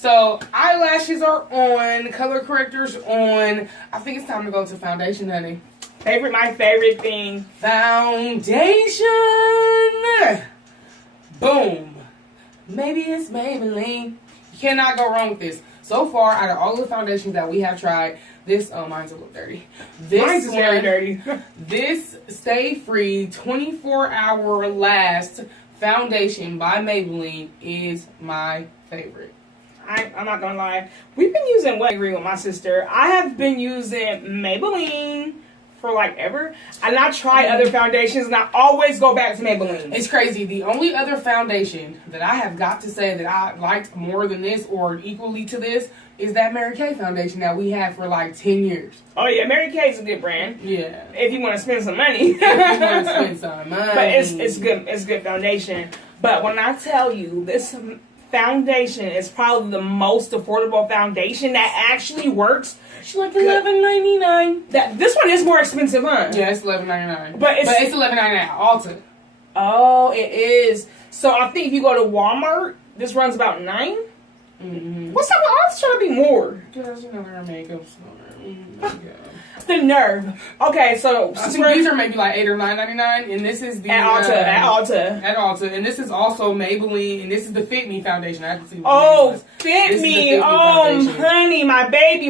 So eyelashes are on, color correctors on. I think it's time to go to foundation, honey. My favorite thing. Foundation. Boom. Maybe it's Maybelline. You cannot go wrong with this. So far, out of all the foundations that we have tried, this, oh, mine's a little dirty. Mine's is very dirty. This Stay Free 24-hour last foundation by Maybelline is my favorite. I'm not gonna lie. We've been using what I agree with my sister. I have been using Maybelline for like ever. And I tried other foundations and I always go back to Maybelline. It's crazy. The only other foundation that I have got to say that I liked more than this or equally to this is that Mary Kay foundation that we had for like 10 years. Oh yeah, Mary Kay is a good brand. Yeah. If you want to spend some money. If you want to spend some money. But it's good foundation. But when I tell you this foundation is probably the most affordable foundation that actually works. She's like $11.99. This one is more expensive, huh? Yeah, it's $11.99. But it's $11.99 at Ulta. Oh, it is. So I think if you go to Walmart, this runs about $9. Mm-hmm. What's up with Ulta trying to be more? Because you know their makeup's The nerve. Okay, so I think these are maybe like $8 or $9.99, and this is the at Ulta, and this is also Maybelline, and this is the Fit Me foundation. I have to see. Oh, Fit Me! Oh, honey, my baby.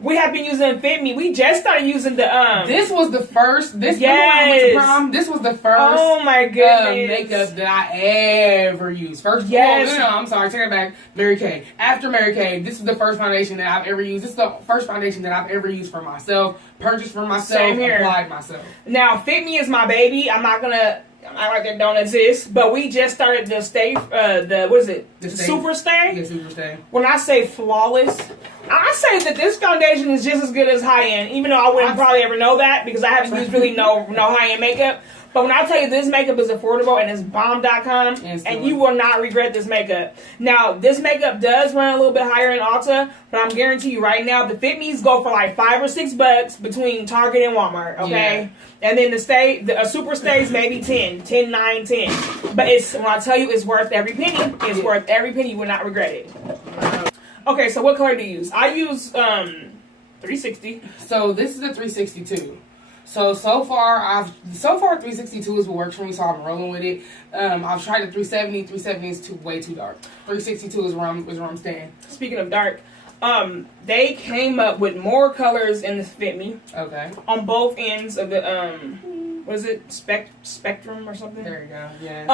We have been using Fit Me. We just started using the This was the first. This This was the first. Oh my goodness! Makeup that I ever used. First. Yes. Well, no, I'm sorry. Take it back. Mary Kay. After Mary Kay, this is the first foundation that I've ever used. This is the first foundation that I've ever used for myself. Purchased for myself. Same here. Applied myself. Now, Fit Me is my baby. I'm not gonna. I like that don't exist, but we just started the Super Stay. Yeah, Super Stay. When I say flawless, I say that this foundation is just as good as high end, even though I wouldn't probably ever know that because I haven't used really no high end makeup. But when I tell you this makeup is affordable and it's bomb.com, and you will not regret this makeup. Now, this makeup does run a little bit higher in Ulta, but I'm guarantee you right now, the Fit Me's go for like $5 or $6 between Target and Walmart, okay? Yeah. And then the Super Stays maybe 10, 10. But when I tell you it's worth every penny, it's worth every penny. You will not regret it. Okay, so what color do you use? I use 360. So this is the 362. So far 362 is what works for me, so I'm rolling with it. I've tried the 370. 370 is way too dark. 362 is where I'm staying. Speaking of dark, they came up with more colors in the Fit Me. Okay. On both ends of the what is it? Spectrum or something? There you go. Yeah.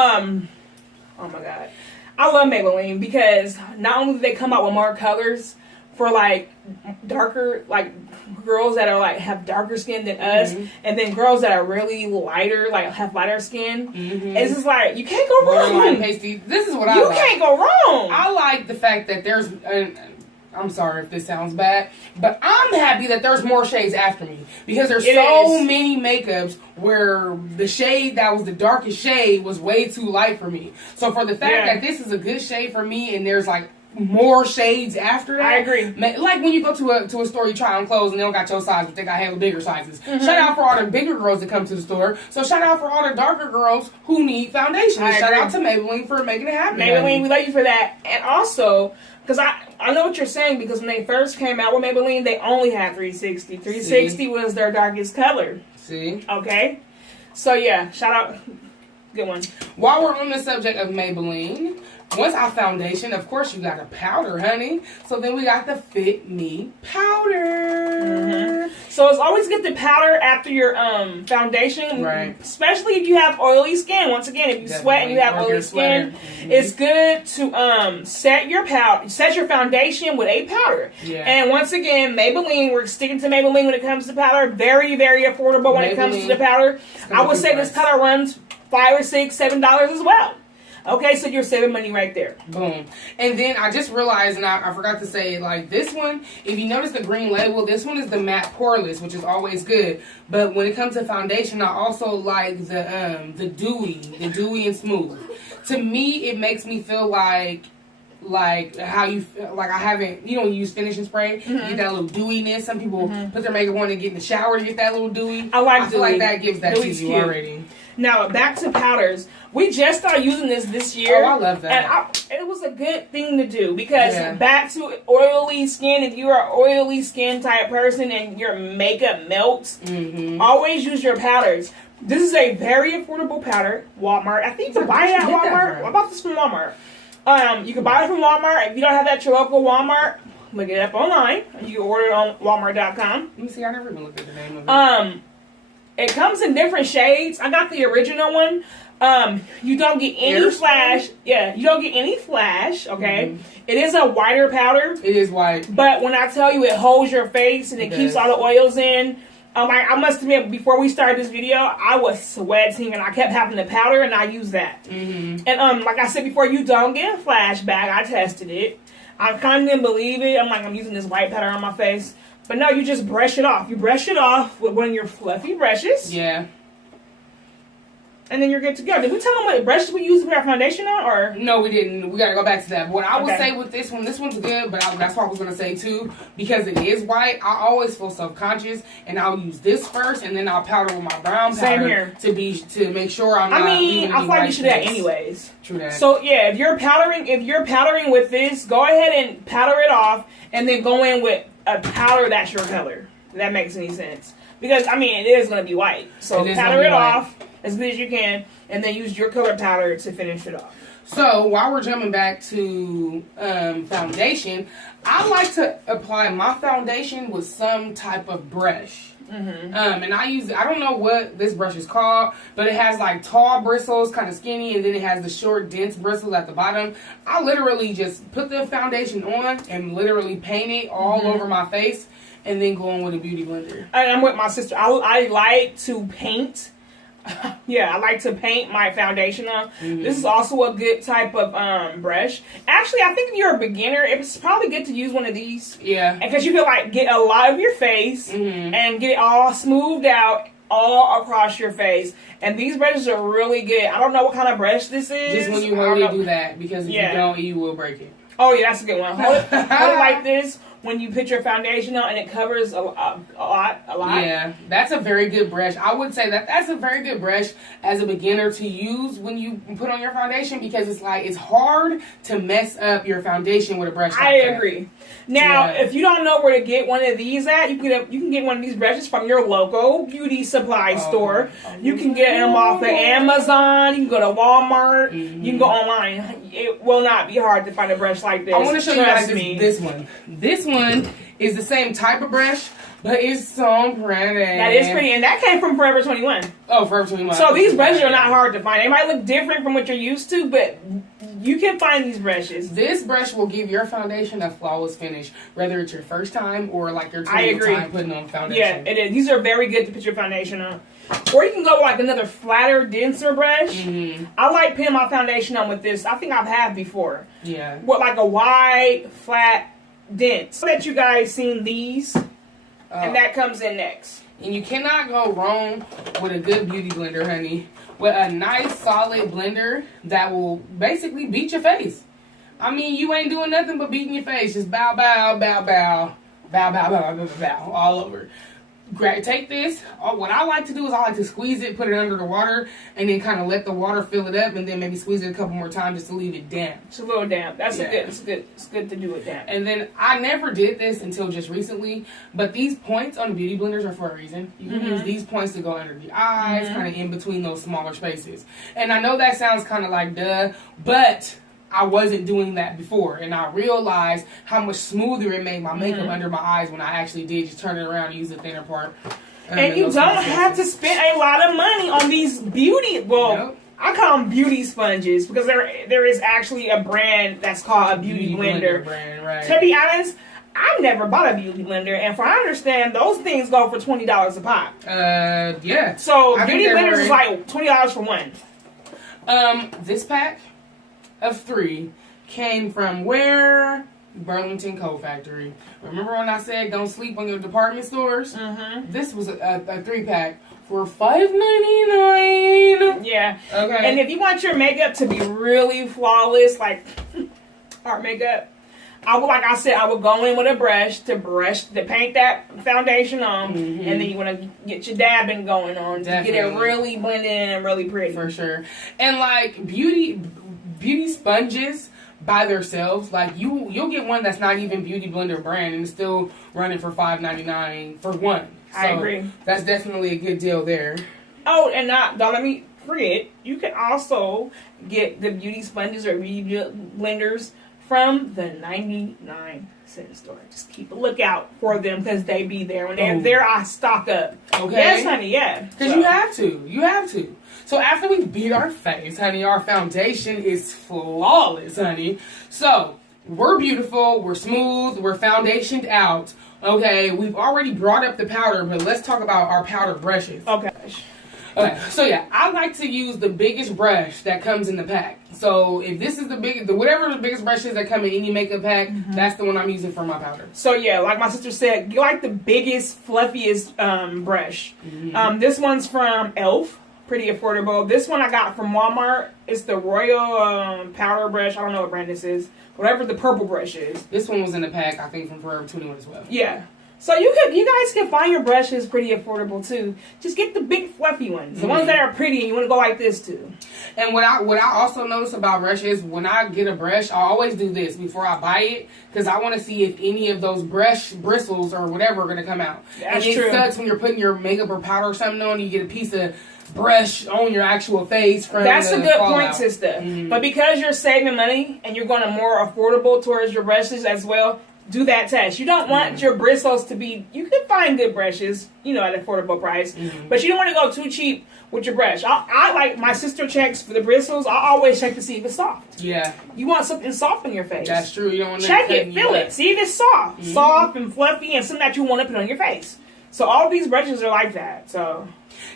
Oh my god. I love Maybelline because not only do they come out with more colors for like darker, like girls that are like have darker skin than us, and then girls that are really lighter, like have lighter skin. It's just like you can't go wrong. Pasty. This is what I like. You can't go wrong. I like the fact that there's. I'm sorry if this sounds bad, but I'm happy that there's more shades after me because there's so many makeups where the shade that was the darkest shade was way too light for me. So for the fact that this is a good shade for me and there's like more shades after that. I agree. Like when you go to a store, you try on clothes and they don't got your size, but they got hella bigger sizes. Shout out for all the bigger girls that come to the store. So shout out for all the darker girls who need foundation. Shout out to Maybelline for making it happen. Maybelline, we love you for that. And also, because I know what you're saying, because when they first came out with Maybelline, they only had 360. 360 was their darkest color. See? Okay? So yeah, shout out. Good one. While we're on the subject of Maybelline, once our foundation, of course you got a powder, honey. So then we got the Fit Me powder. So it's always good to powder after your foundation, right? Especially if you have oily skin. Once again, if you sweat and you have oily skin, it's good to set your foundation with a powder. Yeah. And once again, Maybelline, we're sticking to Maybelline when it comes to powder. Very, very affordable when it comes to the powder. I would say this color runs $5 or $6, $7 as well. Okay, so you're saving money right there. Boom. And then I just realized, and I forgot to say, like, this one, if you notice the green label, this one is the matte poreless, which is always good. But when it comes to foundation, I also like the dewy and smooth. To me, it makes me feel like how you feel, like I haven't, you don't use finishing spray, you get that little dewiness. Some people put their makeup on and get in the shower to get that little dewy. I feel like that gives that to you already. Now, back to powders. We just started using this year. Oh, I love that. And it was a good thing to do because back to oily skin. If you're an oily skin type person and your makeup melts, always use your powders. This is a very affordable powder. Walmart. I think you can buy it at Walmart. I bought this from Walmart. You can buy it from Walmart. If you don't have that at your local Walmart, look it up online. You can order it on Walmart.com. Let me see. I never even looked at the name of it. It comes in different shades. I got the original one. You don't get any flash. Yeah, you don't get any flash, okay? It is a whiter powder. It is white. But when I tell you it holds your face and it keeps all the oils in, I must admit, before we started this video, I was sweating and I kept having the powder and I used that. And like I said before, you don't get a flashback. I tested it. I kind of didn't believe it. I'm like, I'm using this white powder on my face. But no, you just brush it off. You brush it off with one of your fluffy brushes. Yeah. And then you're good to go. Did we tell them what brushes we use to put our foundation on? Or no, we didn't. We got to go back to that. But what I would say with this one's good, but that's what I was going to say too. Because it is white, I always feel self-conscious. And I'll use this first, and then I'll powder with my brown powder. Same here. To make sure I'm not leaving I feel like you should do that anyways. True that. So, yeah, if you're powdering with this, go ahead and powder it off. And then go in with a powder that's your color. If that makes any sense. Because, it is going to be white. So powder it off as good as you can. And then use your color powder to finish it off. So, while we're jumping back to foundation, I like to apply my foundation with some type of brush. And I don't know what this brush is called, but it has like tall bristles, kind of skinny, and then it has the short, dense bristles at the bottom. I literally just put the foundation on and literally paint it all over my face, and then go on with a beauty blender. I'm with my sister. I like to paint. I like to paint my foundation on. This is also a good type of brush. Actually, I think if you're a beginner, it's probably good to use one of these. Yeah. Because you can get a lot of your face and get it all smoothed out all across your face. And these brushes are really good. I don't know what kind of brush this is. Just when you hold it, do that. Because if you don't, you will break it. Oh, yeah, that's a good one. Hold it like this when you put your foundation on, and it covers a lot. Yeah, that's a very good brush. I would say that's a very good brush as a beginner to use when you put on your foundation, because it's hard to mess up your foundation with a brush like I agree. Now, if you don't know where to get one of these at, you can get one of these brushes from your local beauty supply store. You can get them off of Amazon. You can go to Walmart. You can go online. It will not be hard to find a brush like this. I want to show you guys this one. This one is the same type of brush, but it's so pretty. That is pretty, and that came from Forever 21. Oh, Forever 21. So these brushes are not hard to find. They might look different from what you're used to, but you can find these brushes. This brush will give your foundation a flawless finish, whether it's your first time or like your 20th time putting on foundation. Yeah, it is. These are very good to put your foundation on. Or you can go with another flatter, denser brush. I like putting my foundation on with this. I think I've had before. Yeah. With a wide, flat, dense. So that you guys seen these. And that comes in next. And you cannot go wrong with a good beauty blender, honey. With a nice, solid blender that will basically beat your face. You ain't doing nothing but beating your face. Just bow, bow, bow, bow. Bow, bow, bow, bow, bow, bow. All over. Take this. What I like to do is I like to squeeze it, put it under the water, and then kind of let the water fill it up, and then maybe squeeze it a couple more times just to leave it damp. It's a little damp. It's good to do it damp. And then I never did this until just recently, but these points on the beauty blenders are for a reason. You can use these points to go under the eyes, kind of in between those smaller spaces. And I know that sounds kind of like duh, but I wasn't doing that before, and I realized how much smoother it made my makeup under my eyes when I actually did just turn it around and use the thinner part. And you don't have to spend a lot of money on these beauty, I call them beauty sponges, because there is actually a brand that's called a beauty blender. Brand, right. To be honest, I've never bought a beauty blender, and for I understand, those things go for $20 a pop. Yeah. So beauty blenders is like $20 for one. This pack of 3 came from where? Burlington Coat Factory. Remember when I said don't sleep on your department stores? This was a 3-pack for $5.99. Yeah. Okay. And if you want your makeup to be really flawless, like art makeup, like I said, I would go in with a brush to paint that foundation on, and then you want to get your dabbing going on to get it really blended in and really pretty. For sure. And like beauty sponges by themselves, like you'll get one that's not even Beauty Blender brand and it's still running for $5.99 for one. So I agree. That's definitely a good deal there. Oh, and don't let me forget, you can also get the beauty sponges or beauty blenders from the 99-cent store. Just keep a lookout for them because they be there. When they're there, I stock up. Okay. Yes, honey, yeah. Because you have to. You have to. So after we beat our face, honey, our foundation is flawless, honey. So we're beautiful. We're smooth. We're foundationed out. Okay, we've already brought up the powder, but let's talk about our powder brushes. Okay. Okay, so yeah, I like to use the biggest brush that comes in the pack. So if this is whatever the biggest brush is that come in any makeup pack, that's the one I'm using for my powder. So yeah, like my sister said, you like the biggest, fluffiest brush. This one's from e.l.f. Pretty affordable. This one I got from Walmart. It's the Royal powder brush. I don't know what brand this is. Whatever the purple brush is. This one was in the pack, I think, from Forever 21 as well. Yeah. So you guys can find your brushes pretty affordable too. Just get the big fluffy ones, the ones that are pretty, and you want to go like this too. And what I also notice about brushes, when I get a brush, I always do this before I buy it because I want to see if any of those brush bristles or whatever are going to come out. That's and true. It sucks when you're putting your makeup or powder or something on, and you get a piece of brush on your actual face. That's a good point, sister. But because you're saving money and you're going to more affordable towards your brushes as well, do that test. You don't want your bristles to be... You can find good brushes, at an affordable price. But you don't want to go too cheap with your brush. I like my sister checks for the bristles. I always check to see if it's soft. Yeah. You want something soft in your face. That's true. You don't want to check it, feel it. See if it's soft. Soft and fluffy and something that you want to put on your face. So all these brushes are like that. So...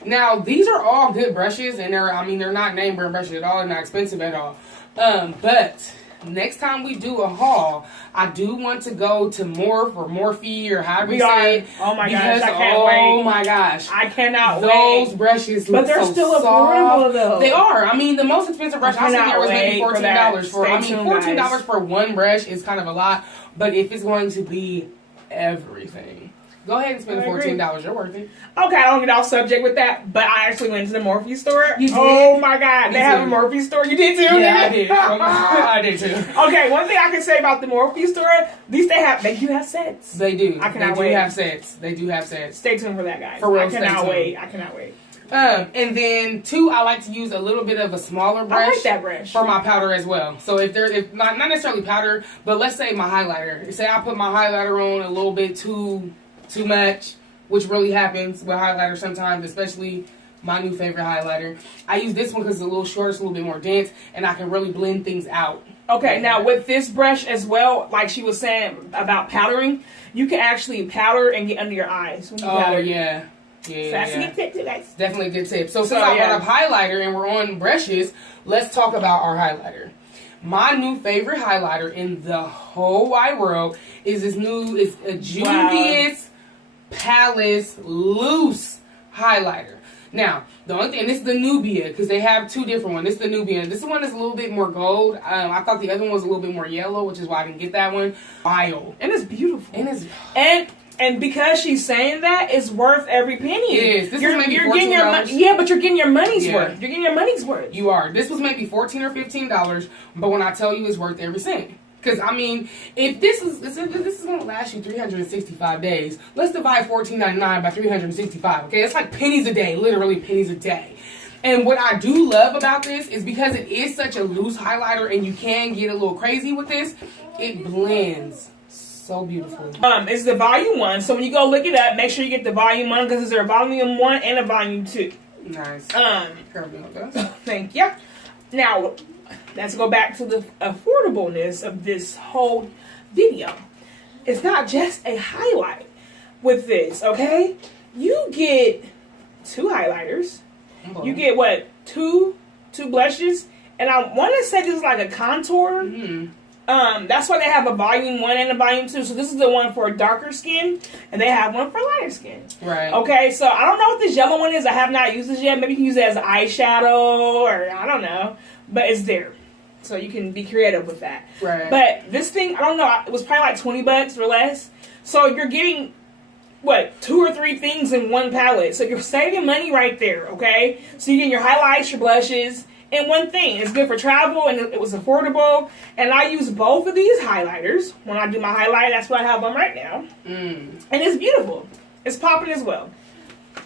Now, these are all good brushes, and they're not name brand brushes at all. They're not expensive at all. But... next time we do a haul, I do want to go to Morphe or Morphe or however you say it. Oh my gosh, I can't wait. Oh my gosh. I cannot wait. Those brushes look But they're so still soft. affordable though. They are. I mean, the most expensive brush I seen there was maybe $14 for. I mean, $14 for one brush is kind of a lot, but if it's going to be everything, go ahead and spend the $14. You're worth it. Okay, I don't get off subject with that, but I actually went to the Morphe store. You did? Oh my God, they have a Morphe store. You did too? Yeah, I did. I did too. Okay, one thing I can say about the Morphe store, at least they do have sets. They do. I cannot wait. They do have sets. Stay tuned for that, guys. For real, I cannot wait. And then two, I like to use a little bit of a smaller brush. I like that brush for my powder as well. So if not necessarily powder, but let's say my highlighter. Say I put my highlighter on a little bit too much, which really happens with highlighter sometimes, especially my new favorite highlighter. I use this one because it's a little shorter, it's a little bit more dense, and I can really blend things out. Okay, now with this brush as well, like she was saying about powdering, you can actually powder and get under your eyes when you powder. Yeah. So that's a good tip too, guys. Definitely a good tip. So since I brought up highlighter and we're on brushes, let's talk about our highlighter. My new favorite highlighter in the whole wide world is it's a Juvia's Palace Loose highlighter. Now, the only thing, and this is the Nubia, because they have two different ones. This is the Nubia. This one is a little bit more gold. I thought the other one was a little bit more yellow, which is why I didn't get that one. Wild. And it's beautiful. And And because she's saying that, it's worth every penny. It is. This you're is maybe getting $14. but you're getting your money's worth. You're getting your money's worth. You are. This was maybe $14 or $15, but when I tell you it's worth every cent. Because, I mean, if this is going to last you 365 days, let's divide $14.99 by 365, okay? It's like pennies a day, literally pennies a day. And what I do love about this is because it is such a loose highlighter and you can get a little crazy with this, it blends so beautifully. It's the volume 1, so when you go look it up, make sure you get the volume 1 because there's a volume 1 and a volume 2. Nice. Thank you. Now, let's go back to the affordableness of this whole video. It's not just a highlight with this, okay? You get 2 highlighters. You get what? Two blushes, and I want to say this is like a contour. That's why they have a volume 1 and a volume 2. So this is the one for darker skin, and they have one for lighter skin. Right. Okay, so I don't know what this yellow one is. I have not used this yet. Maybe you can use it as eyeshadow, or I don't know. But it's there. So you can be creative with that. Right. But this thing, I don't know, it was probably like $20 or less. So you're getting, what, 2 or 3 things in one palette. So you're saving money right there, okay? So you get your highlights, your blushes, in one thing. It's good for travel, and it was affordable. And I use both of these highlighters when I do my highlight. That's what I have on right now. And it's beautiful. It's popping as well.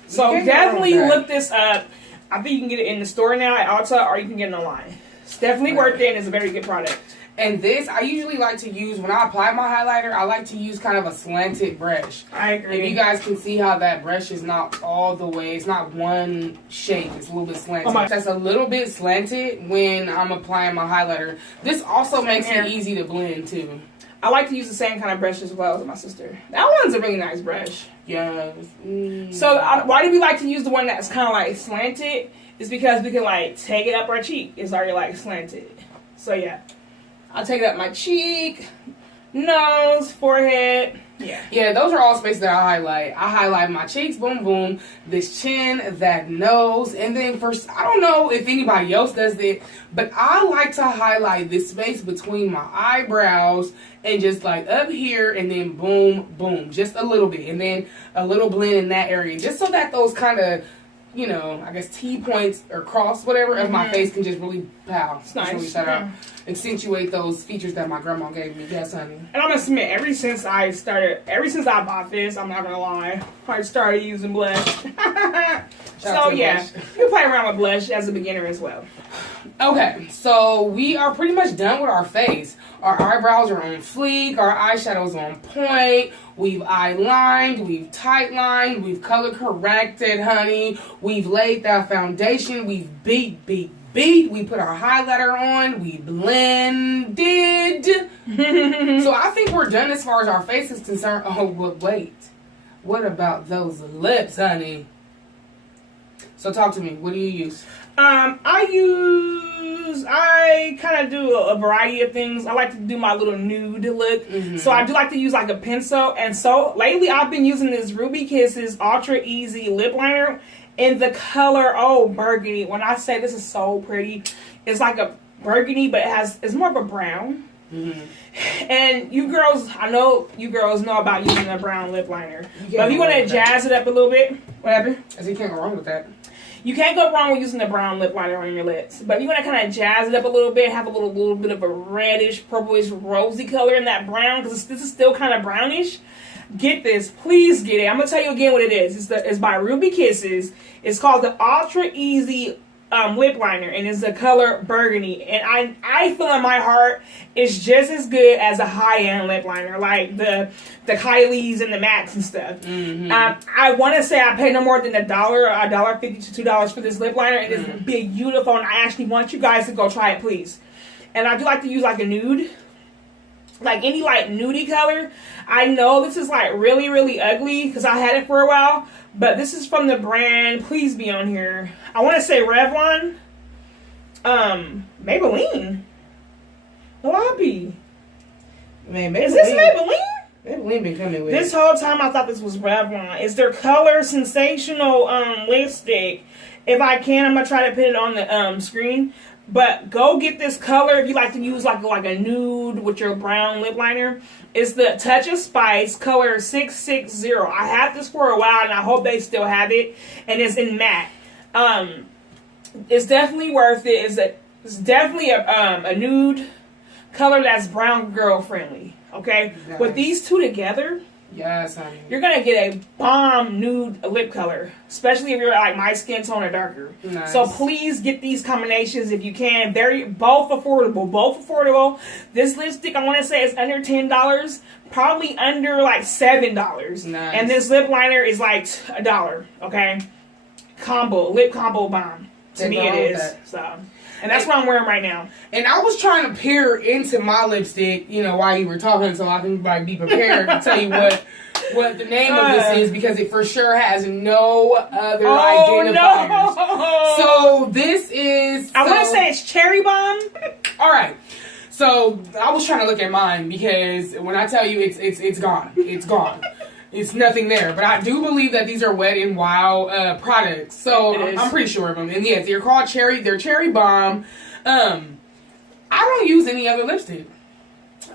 So definitely look this up. I think you can get it in the store now at Ulta, or you can get it online. It's definitely worth it, and it's a very good product. And this, I usually like to use, when I apply my highlighter, I like to use kind of a slanted brush. I agree. If you guys can see how that brush is not all the way, it's not one shape, it's a little bit slanted. That's a little bit slanted when I'm applying my highlighter. This also makes it easy to blend too. I like to use the same kind of brush as well as my sister. That one's a really nice brush. Yes. So why do we like to use the one that's kind of like slanted? It's because we can like take it up our cheek. It's already like slanted. So yeah. I'll take it up my cheek, nose, forehead. Yeah, those are all spaces that I highlight. I highlight my cheeks, boom, boom, this chin, that nose, and then first, I don't know if anybody else does it, but I like to highlight this space between my eyebrows and just like up here, and then boom, boom, just a little bit, and then a little blend in that area, just so that those kind of, you know, I guess T-points or cross, whatever, of my face can just really pow. It's nice. Really start out, accentuate those features that my grandma gave me. Yes, honey. And I'm gonna admit, ever since I bought this, I'm not gonna lie, I started using blush. So yeah, you play around with blush as a beginner as well. Okay, so we are pretty much done with our face. Our eyebrows are on fleek, our eyeshadow's on point, we've eye-lined, we've tight-lined, we've color-corrected, honey, we've laid that foundation, we've beat, we put our highlighter on, we blended. So I think we're done as far as our face is concerned. Oh, but wait, what about those lips, honey? So talk to me, what do you use? I kind of do a variety of things. I like to do my little nude look. So I do like to use like a pencil. And so lately I've been using this Ruby Kisses Ultra Easy Lip Liner in the color, burgundy. When I say this is so pretty, it's like a burgundy, but it's more of a brown. And you girls, I know you girls know about using a brown lip liner. But if you want to jazz it up a little bit, whatever. You can't go wrong with that. You can't go wrong with using the brown lip liner on your lips. But you want to kind of jazz it up a little bit, have a little bit of a reddish, purplish, rosy color in that brown, because this is still kind of brownish. Get this. Please get it. I'm going to tell you again what it is. It's by Ruby Kisses. It's called the Ultra Easy lip liner, and it's the color burgundy. And I feel in my heart it's just as good as a high-end lip liner, like the Kylie's and the Macs and stuff. I want to say I paid no more than $1.50 to $2 for this lip liner. It is beautiful, and I actually want you guys to go try it, please. And I do like to use like a nude, like any like nudie color. I know this is like really, really ugly because I had it for a while, but this is from the brand, please be on here, I want to say Revlon, Maybelline, Lobby. Man, is this Maybelline? Maybelline been coming with this whole time I thought this was Revlon. It's their Color Sensational lipstick. If I can, I'm gonna try to put it on the screen. But go get this color if you like to use like a nude with your brown lip liner. It's the Touch of Spice color 660. I had this for a while and I hope they still have it. And it's in matte. It's definitely worth it. It's definitely a nude color that's brown girl friendly. Okay? Nice. With these two together, yes, honey, you're gonna get a bomb nude lip color, especially if you're like my skin tone or darker. Nice. So please get these combinations if you can. Both affordable. This lipstick I want to say is under $10, probably under like $7. Nice. And this lip liner is like $1. Okay, lip combo bomb. To me it is. So. And that's what I'm wearing right now. And I was trying to peer into my lipstick, while you were talking, so I can like be prepared to tell you what the name of this is, because it for sure has no other identifiers. No. So this is. I want to say it's Cherry Bomb. All right. So I was trying to look at mine because when I tell you it's gone, it's gone. It's nothing there, but I do believe that these are Wet n Wild products, so I'm pretty sure of them. And yes, they're called Cherry. They're Cherry Bomb. I don't use any other lipstick.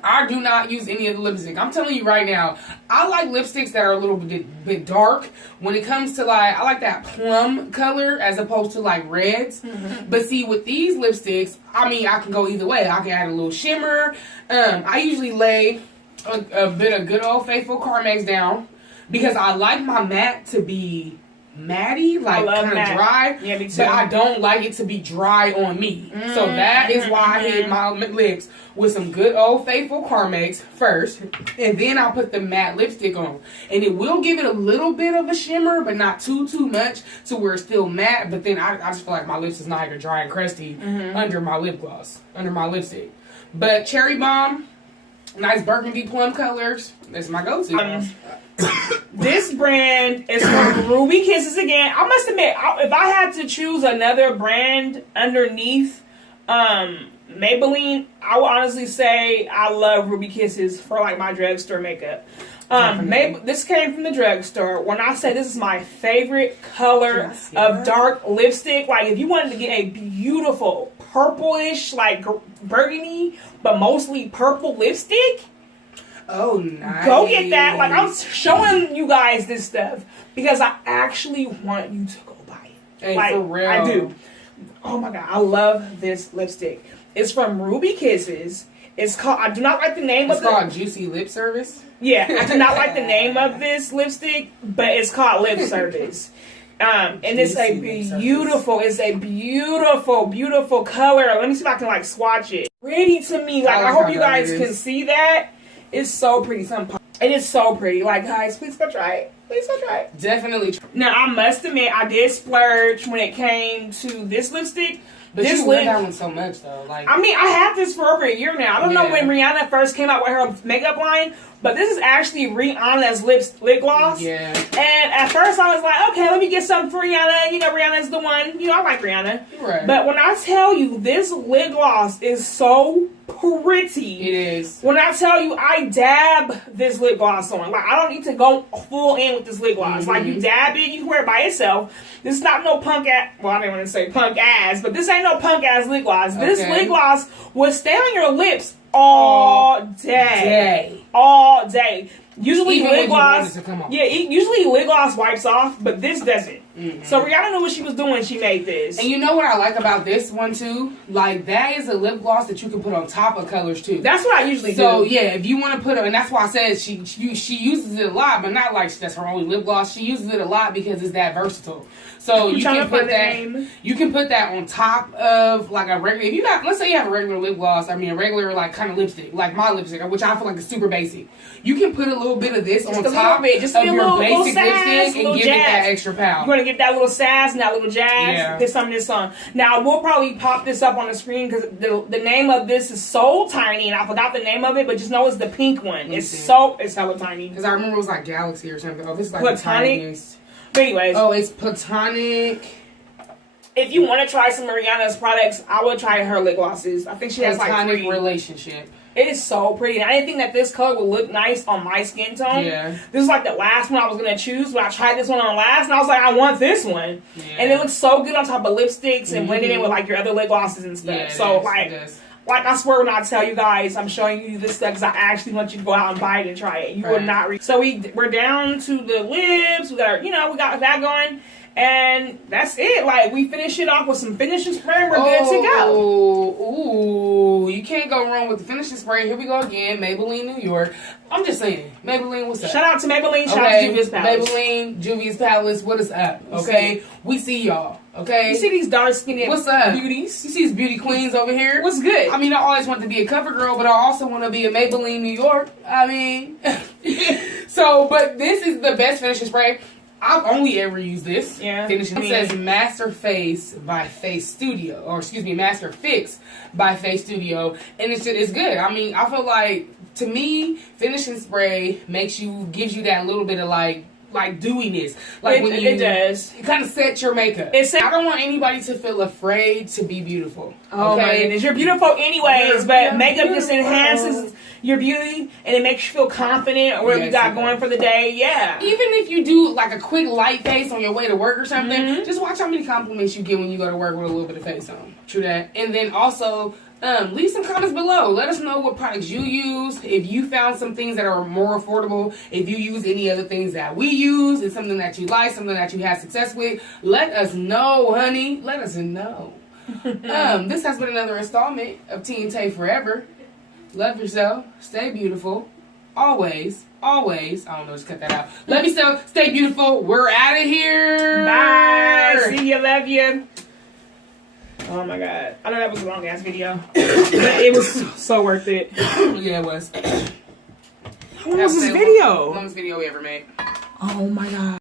I do not use any other lipstick. I'm telling you right now, I like lipsticks that are a little bit dark. When it comes to like, I like that plum color as opposed to like reds. Mm-hmm. But see, with these lipsticks, I mean, I can go either way. I can add a little shimmer. I usually lay a bit of good old faithful Carmex down because I like my matte to be matty, like kind of dry. Yeah, me too. But I don't like it to be dry on me. So that is why I hit my lips with some good old faithful Carmex first, and then I'll put the matte lipstick on, and it will give it a little bit of a shimmer, but not too much to where it's still matte. But then I just feel like my lips is not like dry and crusty under my lip gloss, under my lipstick. But Cherry Bomb, nice burgundy plum colors. That's my go-to. This brand is from Ruby Kisses again. I must admit, if I had to choose another brand underneath Maybelline, I would honestly say I love Ruby Kisses for like my drugstore makeup. This came from the drugstore. When I say this is my favorite color of dark lipstick, like if you wanted to get a beautiful purplish, like burgundy, but mostly purple lipstick, oh, nice. Go get that. Like, I'm showing you guys this stuff because I actually want you to go buy it. Hey, like, for real. I do. Oh my God, I love this lipstick. It's from Ruby Kisses. It's called, I do not like the name of it. It's called Juicy Lip Service? Yeah, I do not like the name of this lipstick, but it's called Lip Service. And it's a beautiful color. Let me see if I can like swatch it. Pretty to me. Like, I hope you guys can see that. It's so pretty. It is so pretty. Like, guys, please go try it. Please go try it. Definitely. Now, I must admit, I did splurge when it came to this lipstick. But you wear that one so much, though. Like, I mean, I have this for over a year now. I don't know when Rihanna first came out with her makeup line, but this is actually Rihanna's lip gloss. Yeah. And at first I was like, okay, let me get something for Rihanna. You know, Rihanna's the one. You know, I like Rihanna. Right. But when I tell you, this lip gloss is so pretty. It is. When I tell you, I dab this lip gloss on. Like, I don't need to go full in with this lip gloss. Like, you dab it, you can wear it by itself. This is not no punk ass. Well, I didn't want to say punk ass, but this ain't no punk ass lip gloss. Okay. This lip gloss will stay on your lips all day. All day. Usually even lip gloss. Yeah, usually lip gloss wipes off, but this doesn't. So Rihanna knew what she was doing when she made this. And you know what I like about this one too? Like, that is a lip gloss that you can put on top of colors too. That's what I usually do. So yeah, if you want to put it, and that's why I said she uses it a lot, but not like that's her only lip gloss. She uses it a lot because it's that versatile. So you can put that. You can put that on top of like a regular. If you got, let's say you have a regular lip gloss. I mean, a regular like kind of lipstick, like my lipstick, which I feel like is super basic. You can put a little bit of this on top of your basic lipstick and give it that extra power. You want to get that little sass and that little jazz? Yeah. Put some of this on. Now, we'll probably pop this up on the screen because the name of this is so tiny, and I forgot the name of it, but just know it's the pink one. It's hella tiny. Because I remember it was like Galaxy or something. Oh, this is like Platonic. But anyways. Oh, it's Platonic. If you want to try some Rihanna's products, I would try her lip glosses. I think she has like 3. Platonic Relationship. It is so pretty. And I didn't think that this color would look nice on my skin tone. Yeah. This is like the last one I was going to choose, but I tried this one on last, and I was like, I want this one. Yeah. And it looks so good on top of lipsticks and blended in with like your other lip glosses and stuff. Yeah, so like I swear when I tell you guys, I'm showing you this stuff because I actually want you to go out and buy it and try it. You will not. So we're down to the lips. We got we got that going. And that's it. Like, we finish it off with some finishing spray and we're good to go. Ooh, you can't go wrong with the finishing spray. Here we go again. Maybelline, New York. I'm just saying. Maybelline, what's up? Shout out to Maybelline. Shout out to Juvia's Palace. Maybelline, Juvia's Palace. What is up? Okay? We see y'all. Okay? You see these dark skinny what's up? beauties? You see these beauty queens over here? What's good? I mean, I always want to be a cover girl, but I also want to be a Maybelline, New York. I mean, so, but this is the best finishing spray. I've only ever used this. Yeah. Finishing. It says Master Face by Face Studio. Or, excuse me, Master Fix by Face Studio. And it's good. I mean, I feel like, to me, finishing spray gives you that little bit of, like dewiness. Like when it does. It kind of sets your makeup. I don't want anybody to feel afraid to be beautiful. Oh my goodness. You're beautiful anyways, but makeup just enhances your beauty and it makes you feel confident or whatever you got going for the day. Yeah. Even if you do like a quick light face on your way to work or something, just watch how many compliments you get when you go to work with a little bit of face on. True that. And then also, Leave some comments below. Let us know what products you use. If you found some things that are more affordable, if you use any other things that we use, it's something that you like, something that you had success with, let us know, honey. Let us know. This has been another installment of Tea and Tay Forever. Love yourself. Stay beautiful. Always. Always. I don't know, just cut that out. Love yourself. Stay beautiful. We're out of here. Bye. See you. Love you. Oh my god. I know that was a long ass video. But it was so worth it. Yeah, it was. How long was this video? Longest video we ever made. Oh my god.